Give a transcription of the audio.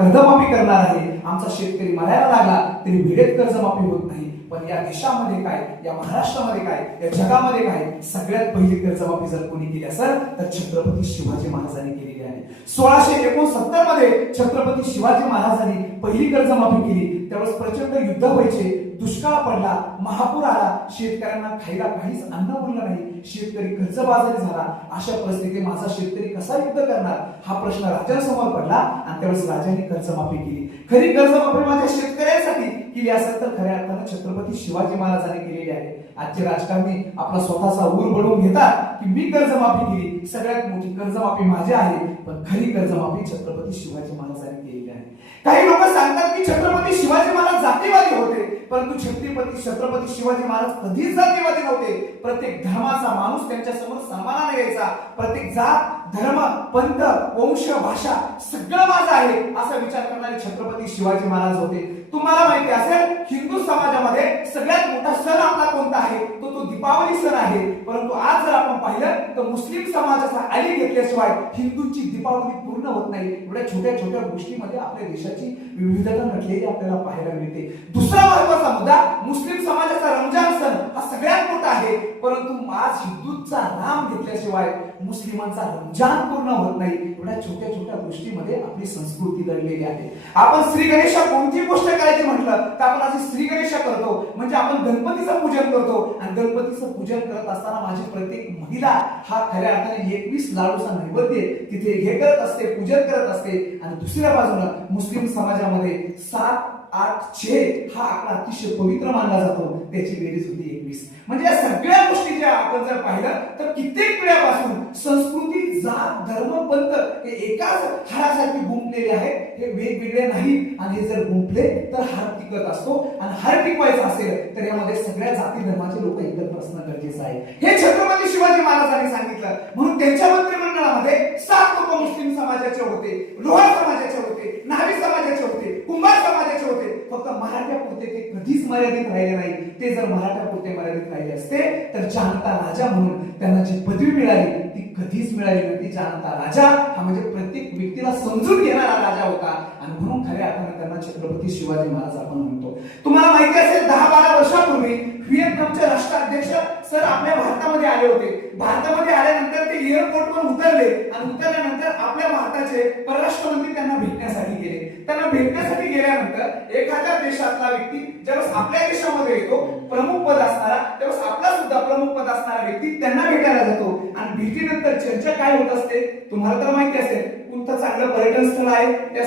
कर्जमाफी करणार आहे। आमचा शेतकरी मरायला लागला तरी वेळेत कर्जमाफी होत नाही। पण या देशामध्ये काय, या महाराष्ट्रामध्ये काय, या जगामध्ये काय, सगळ्यात पहिली कर्जमाफी जर कोणी केली असेल तर छत्रपती शिवाजी महाराजांनी केलेली आहे। 1669 मध्ये छत्रपती शिवाजी महाराजांनी पहिली कर्जमाफी केली। त्यावेळेस प्रचंड युद्ध व्हायचे, दुष्काळ पडला, महापूर आला, शेतकऱ्यांना खायला काहीच अन्न उरलं नाही, शेतकरी कर्जबाजारी झाला। अशा परिस्थितीत माझा शेतकरी कसा युद्ध करणार हा प्रश्न राजांसमोर पडला आणि त्यावेळेस राजांनी कर्जमाफी केली। खरी कर्जमाफी माझ्या शेतकऱ्यांसाठी केली असेल तर खऱ्या अर्थानं छत्रपती शिवाजी महाराजांनी केलेली आहे। आजचे राजकारणी आपला स्वतःचा ऊर बडवून घेतात की मी कर्जमाफी केली, सगळ्यात मोठी कर्जमाफी माझी आहे, पण खरी कर्जमाफी छत्रपती शिवाजी महाराजांनी केलेली आहे। काही लोक सांगतात की छत्रपती शिवाजी महाराज जातीवादी होते, परंतु छत्रपती शिवाजी महाराज कधीच जातीवादी नव्हते। प्रत्येक धर्माचा माणूस त्यांच्या समोर सन्मानाने यायचा। प्रत्येक जात, धर्म, पंथ, वंश, भाषा सगळं माझं आहे असा विचार करणारे छत्रपती शिवाजी महाराज होते। तुम्हाला माहिती असेल हिंदू समाजामध्ये सगळ्यात मोठा सण आपला कोणता आहे, तो दीपावली सण आहे। परंतु आज जर आपण पाहिलं तर मुस्लिम समाजाचा अली घेतल्याशिवाय हिंदूंची दीपावली पूर्ण होत नाही। एवढ्या छोट्या छोट्या गोष्टीमध्ये आपल्या देशाची विविधता नटलेली आपल्याला पाहायला मिळते। दुसरा महत्त्वाचा मुद्दा, मुस्लिम समाजाचा रमजान सण हा सगळ्यात मोठा आहे, परंतु आज हिंदूंचा नाम घेतल्याशिवाय मुस्लिमांचा रमजान पूर्ण होत नाही। एवढ्या छोट्या छोट्या गोष्टीमध्ये आपली संस्कृती दडलेली आहे। आपण श्री गणेशा कोणती गोष्ट करायची म्हटलं तर आपण आज श्री गणेशा करतो, म्हणजे आपण गणपतीचं पूजन करतो आणि गणपतीचं पूजन करत असताना माझी प्रत्येक महिला हा खऱ्या अर्थाने 21 लाडूचा नैवेद्य तिथे हे करत असते, पूजन करत असते। आणि दुसऱ्या बाजूला मुस्लिम समाजामध्ये 7, 8, 6 हा आकडा अतिशय पवित्र मानला जातो, त्याची बेरीज होती 21। म्हणजे या सगळ्या गोष्टी ज्या आपण जर पाहिलं तर कित्येक पिढ्यापासून संस्कृती, जात, धर्म, पंथ हे एकाच हारासारखी गुंफलेले आहेत, हे वेगवेगळे नाही। आणि हे जर गुंफले तर हार टिकत असतो, आणि हार टिकवायचा असेल तर यामध्ये सगळ्या जाती धर्माचे लोक एकत्र असणं गरजेचं आहे। हे छत्रपती शिवाजी महाराजांनी सांगितलं, म्हणून त्यांच्या मंत्रिमंडळामध्ये 7 लोक मुस्लिम समाजाचे होते, लोहार समाजाचे होते, न्हावी समाजाचे होते, कुंभार समाजाचे होते। फक्त मराठ्यापुरते ते कधीच मर्यादित राहिले नाही। ते जर मराठ्यापुरते मर्यादित राहिले असते तर जानता राजा म्हणून त्यांना जी पदवी मिळाली ती कधीच मिळाली नव्हती। जानता राजा हा म्हणजे प्रत्येक व्यक्तीला समजून घेणारा राजा होता, आणि म्हणून खऱ्या अर्थाने त्यांना छत्रपती शिवाजी महाराज आपण म्हणतो। तुम्हाला माहिती असेल 10-12 वर्षापूर्वी व्हिएतनामचे राष्ट्राध्यक्ष सर आपल्या भारतामध्ये आले होते। भारतामध्ये आल्यानंतर ते एअरपोर्टवर उतरले आणि उतरल्यानंतर आपल्या भारताचे परराष्ट्र मंत्री त्यांना भेटण्यासाठी गेले। त्यांना भेटण्यासाठी गेल्यानंतर एखाद्या देशातला व्यक्ती ज्यावेळेस आपल्या देशामध्ये येतो, प्रमुख पद असणारा, त्यावेळेस आपला सुद्धा प्रमुख पद असणारा व्यक्ती त्यांना भेटायला जातो, आणि भेटीनंतर चर्चा काय होत असते तुम्हाला तर माहिती असेल। कोणतं चांगलं पर्यटन स्थळ आहे त्या